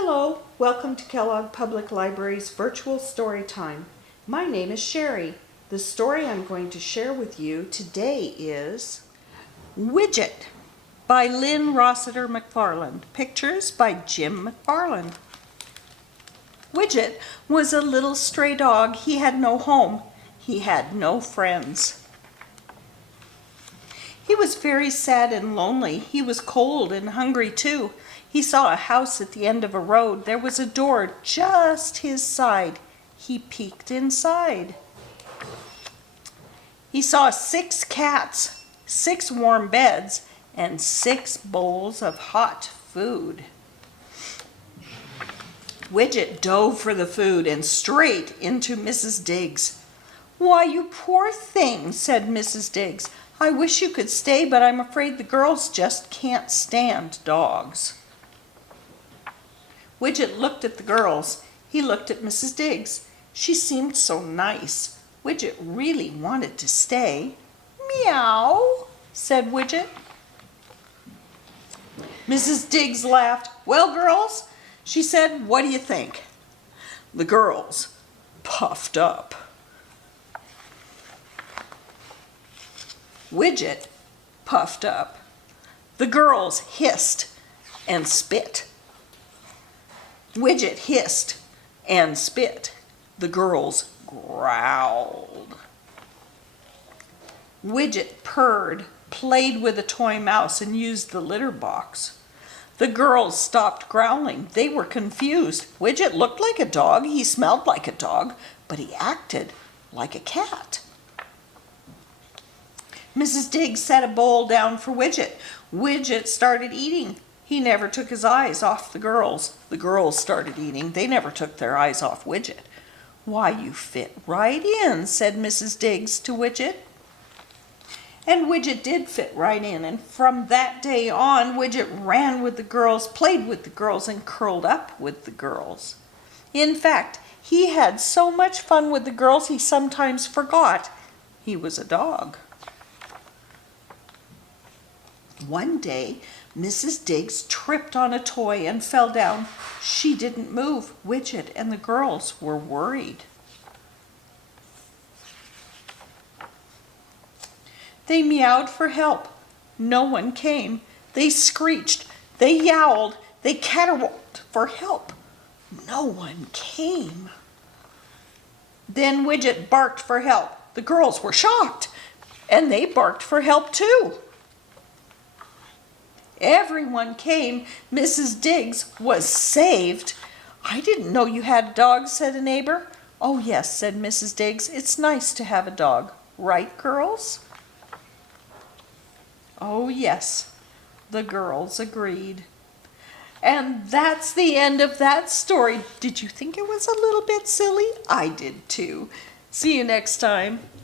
Hello, welcome to Kellogg Public Library's virtual story time. My name is Sherry. The story I'm going to share with you today is Widget by Lyn Rossiter McFarland. Pictures by Jim McFarland. Widget was a little stray dog. He had no home. He had no friends. He was very sad and lonely. He was cold and hungry too. He saw a house at the end of a road. There was a door just his side. He peeked inside. He saw 6 cats, 6 warm beds, and 6 bowls of hot food. Widget dove for the food and straight into Mrs. Diggs. "Why, you poor thing," said Mrs. Diggs. "I wish you could stay, but I'm afraid the girls just can't stand dogs." Widget looked at the girls. He looked at Mrs. Diggs. She seemed so nice. Widget really wanted to stay. "Meow," said Widget. Mrs. Diggs laughed. "Well, girls," she said, "what do you think?" The girls puffed up. Widget puffed up. The girls hissed and spit. Widget hissed and spit. The girls growled. Widget purred, played with a toy mouse, and used the litter box. The girls stopped growling. They were confused. Widget looked like a dog. He smelled like a dog, but he acted like a cat. Mrs. Diggs set a bowl down for Widget. Widget started eating. He never took his eyes off the girls. The girls started eating. They never took their eyes off Widget. "Why, you fit right in," said Mrs. Diggs to Widget. And Widget did fit right in, and from that day on, Widget ran with the girls, played with the girls, and curled up with the girls. In fact, he had so much fun with the girls he sometimes forgot he was a dog. One day, Mrs. Diggs tripped on a toy and fell down. She didn't move. Widget and the girls were worried. They meowed for help. No one came. They screeched. They yowled. They caterwauled for help. No one came. Then Widget barked for help. The girls were shocked, and they barked for help too. Everyone came. Mrs. Diggs was saved. "I didn't know you had a dog," said a neighbor. "Oh, yes," said Mrs. Diggs. "It's nice to have a dog. Right, girls?" Oh, yes, the girls agreed. And that's the end of that story. Did you think it was a little bit silly? I did too. See you next time.